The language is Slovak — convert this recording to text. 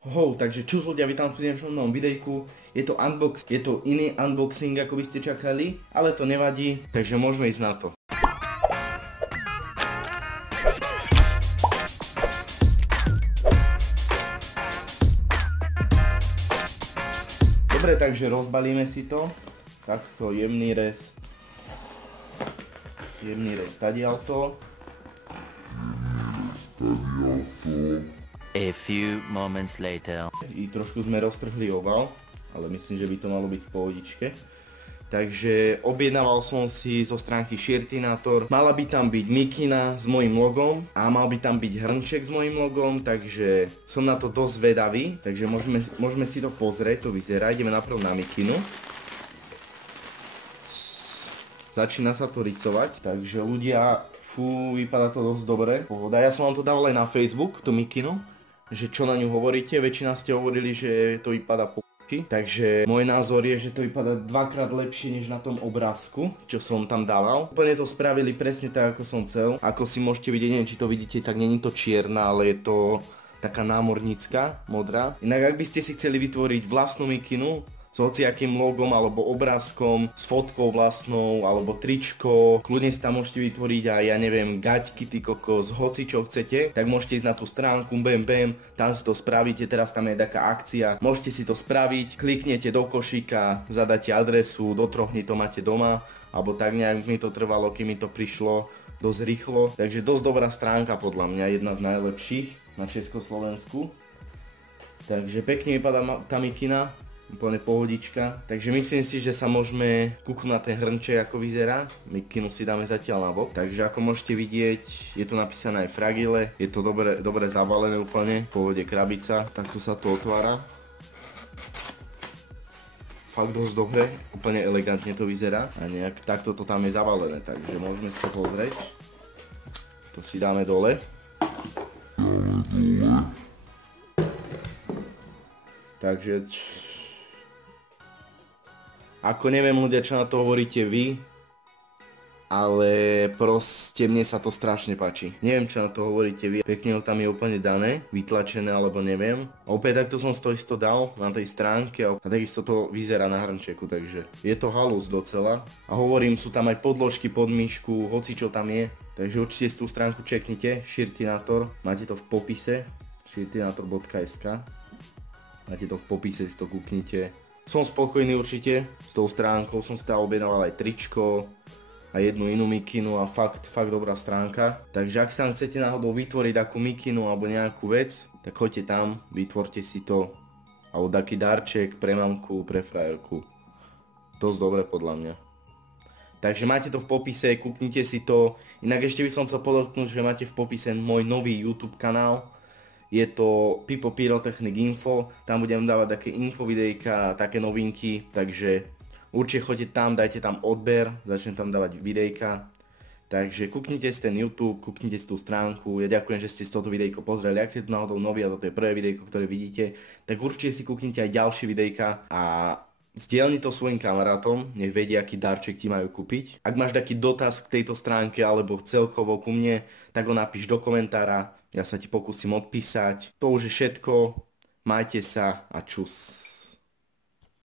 Takže čus ľudia, vítam v dnešnom novom videjku. Je to iný unboxing, ako by ste čakali, ale to nevadí, takže môžeme ísť na to. Dobre, takže rozbalíme si to. Takto jemný rez tadiaľto. A few moments later. I trošku sme roztrhli obal, ale myslím, že by to malo byť v pohodičke. Takže objednával som si zo stránky Shirtinator. Mala by tam byť mikina s mojím logom a mal by tam byť hrnček s mojím logom, takže som na to dosť vedavý. Takže môžeme si to pozrieť, to vyzerá. Ideme najprv na mikinu. Začína sa to rysovať, takže ľudia, vypadá to dosť dobre. Pohoda. Ja som vám to dal aj na Facebook, tú mikinu, že čo na ňu hovoríte, väčšina ste hovorili, že to vypadá p***ky. Takže môj názor je, že to vypadá dvakrát lepšie než na tom obrázku, čo som tam dával. Úplne to spravili presne tak, ako som chcel. Ako si môžete vidieť, neviem, či to vidíte, tak není to čierna, ale je to taká námornícka, modrá. Inak ak by ste si chceli vytvoriť vlastnú mikinu, s hociakým logom alebo obrázkom, s fotkou vlastnou alebo tričko, kľudne si tam môžete vytvoriť aj, ja neviem, gaťky, ty kokos, hoci čo chcete, tak môžete ísť na tú stránku, tam si to spravíte, teraz tam je taká akcia, môžete si to spraviť, kliknete do košíka, zadáte adresu, do 3 dní to máte doma, alebo tak nejak mi to trvalo, kým mi to prišlo dosť rýchlo, takže dosť dobrá stránka podľa mňa, jedna z najlepších na Československu, takže pekne vypadá tá mikina. Úplne pohodička, takže myslím si, že sa môžeme kúknúť na ten hrnček, ako vyzerá. Mikinu si dáme zatiaľ na bok, takže ako môžete vidieť, je tu napísané aj fragile, je to dobre zavalené úplne, v pohode krabica, takto sa to otvára. Fakt dosť dobre, úplne elegantne to vyzerá a nejak takto to tam je zavalené, takže môžeme si to pozrieť. To si dáme dole. Takže ako neviem ľudia, čo na to hovoríte vy, ale proste mne sa to strašne páči. Neviem, čo na to hovoríte vy, pekne ho tam je úplne dané, vytlačené alebo neviem. A opäť takto som to isto dal na tej stránke a takisto to vyzerá na hrnčeku, takže je to halus docela. A hovorím, sú tam aj podložky pod myšku, hoci čo tam je, takže určite si tú stránku čeknite, Shirtinator, máte to v popise, shirtinator.sk, máte to v popise, si to kúknite. Som spokojný určite s tou stránkou, som si tam objednával aj tričko a jednu inú mikinu a fakt dobrá stránka. Takže ak sa tam chcete náhodou vytvoriť takú mikinu alebo nejakú vec, tak choďte tam, vytvorte si to alebo taký darček pre mamku, pre frajerku. Dosť dobre podľa mňa. Takže máte to v popise, kúknite si to. Inak ešte by som chcel podotknúť, že máte v popise môj nový YouTube kanál. Je to Pipo Pyrotechnik Info, tam budem dávať také infovidejka, také novinky, takže určite choďte tam, dajte tam odber, začnem tam dávať videjka. Takže kúknite si ten YouTube, kúknite si tú stránku, ja ďakujem, že ste si toto videjko pozreli, ak ste tu náhodou noví a toto je prvé videjko, ktoré vidíte, tak určite si kúknite aj ďalšie videjka a zdieľni to svojim kamarátom, nech vedia, aký darček ti majú kúpiť. Ak máš taký dotaz k tejto stránke alebo celkovo ku mne, tak ho napíš do komentára, ja sa ti pokúsim odpísať. To už je všetko, majte sa a čus.